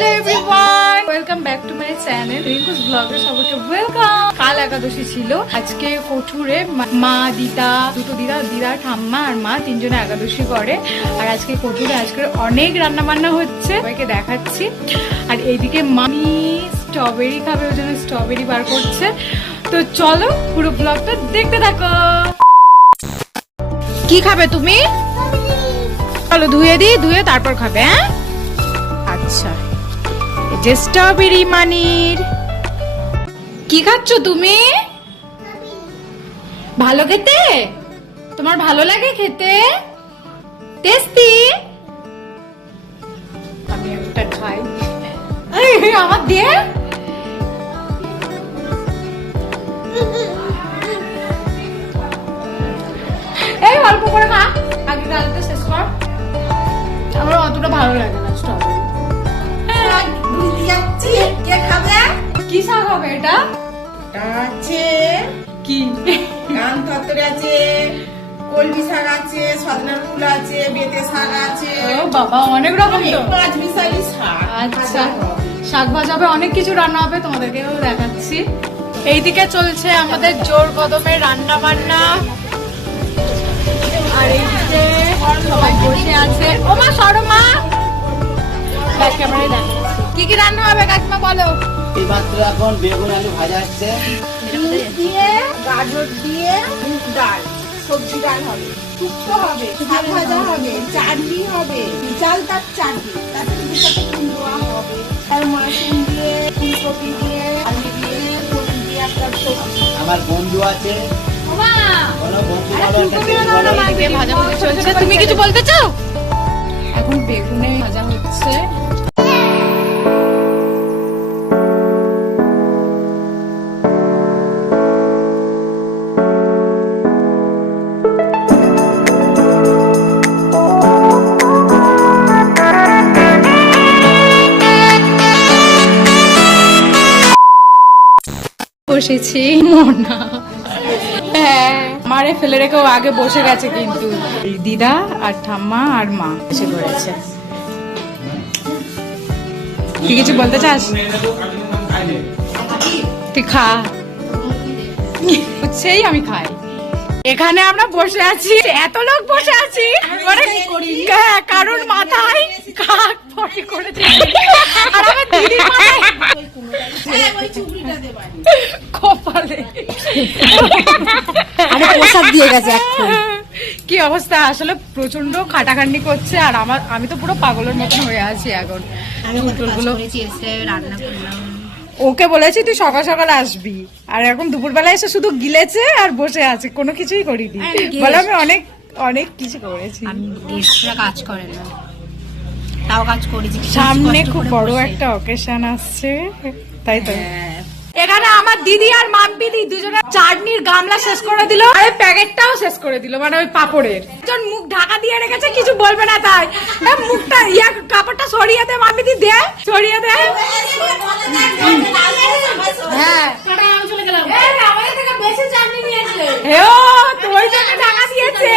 Hello everyone, welcome back to my channel Rinku's ব্লগে। সবাইকে welcome. কাল একাদশী ছিল, আজকে কঠুরে মা দিদা দুটো দিদা ঠাম্মা আর মা তিনজনে একাদশী করে। আর আজকে কঠুরে আজকে অনেক রান্না বান্না হচ্ছে, সবাইকে দেখাচ্ছি। আর এইদিকে মামি স্ট্রবেরি খাবে, ওই জন্য স্ট্রবেরি বার করছে। তো চলো পুরো ব্লগটা দেখতে থাকো। কি খাবে তুমি? চলো ধুয়ে দিই, ধুয়ে তারপর খাবে। হ্যাঁ আচ্ছা, এই যে স্ট্রবেরি মানির। কি খাচ্ছ তুমি? ভালো খেতে? তোমার ভালো লাগে খেতে? টেস্টি? আমি একটা খাই। আমার দিয়ে এই অল্প করে খা, আগে ডালতে শেষ কর। আমার অতটা ভালো লাগে না স্ট্রবেরি। কি শাক হবে এটা? আছে কি গান তরকারি আছে, কলমি শাক আছে, সজনার ফুল আছে, বেতে শাক আছে। ও বাবা, অনেক রকম তো। পাঁচ মিশালি শাক। আচ্ছা, শাক ভাজা হবে, অনেক কিছু রান্না হবে, তোমাদেরকেও দেখাচ্ছি। এইদিকে চলছে আমাদের জোর কদমে রান্না বান্না। আর এইদিকে সবাই বসে আছে। ও মা সরো মা, ব্যাক ক্যামেরায় দেখাচ্ছি কি কি রান্না হবে। কাকিমা বলো। এইমাত্র এখন বেগুন আলু ভাজা হচ্ছে, বিনস দিয়ে, গাজর দিয়ে মুগ ডাল, সবজি ডাল হবে, শুক্তো হবে, শাক ভাজা হবে, চাটনি হবে, চালতার চাটনি, তারপরে দুটাতে কুমড়োয়া হবে, আর মাশরুম দিয়ে, ফুলকপি দিয়ে, আলু দিয়ে, সবজি দিয়ে একটা সবজি। আমার বন্ধু আছে, ওমা কোনো বন্ধু আরে আবার ফুলকপি বানানো মাইকে ভাজা ভাজা চলছে। তুমি কিছু বলতে চাও? এখন বেগুনে ভাজা হচ্ছে। বসেছি মোনা, হ্যাঁ মারে ফেলে রেখেও আগে বসে গেছে, কিন্তু দিদা আর ঠাম্মা আর মা এসে পড়েছে। তুই কিছু বলতে চাস? তুই খা, সেই আমি খাই। এখানে আমরা বসে আছি, এত লোক বসে আছি মানে কারণ মাথায় কাক পটি করেছে, আর আমার দিদির মাথায় কপালে পোশাক দিয়ে গেছে এখন। কি অবস্থা, আসলে প্রচন্ড খাটাখাটনি করছে। আর আমি তো পুরো পাগলের মতন হয়ে আছি এখন। চুলটুলগুলো রান্না করলাম, ওকে বলেছি তুই সকাল সকাল আসবি, আর এখন দুপুরবেলা এসে শুধু গিলেছে আর বসে আছে, কোনো কিছুই করিনি। বলে আমি অনেক অনেক কিছু করেছি। আমি গেস্টরা কাজ করে না, তাও কাজ করেছি। সামনে খুব বড় একটা অকেশন আসছে, তাই তো। এখানে আমার দিদি আর মাম্পিদি দুজনে চাটনির গামলা শেষ করে দিল, আর প্যাকেটটাও শেষ করে দিল, মানে ওই পাপড়ের। একজন মুখ ঢাকা দিয়ে রেখেছে, কিছু বলবে না তাই। মুখটা কাপড়টা সরিয়ে দে মাম্পিদি, দে সরিয়ে দে। হ্যাঁ আমাদের থেকে বেশি চাটনি নিয়েছে, ওই জন্য ঢাকা দিয়েছে।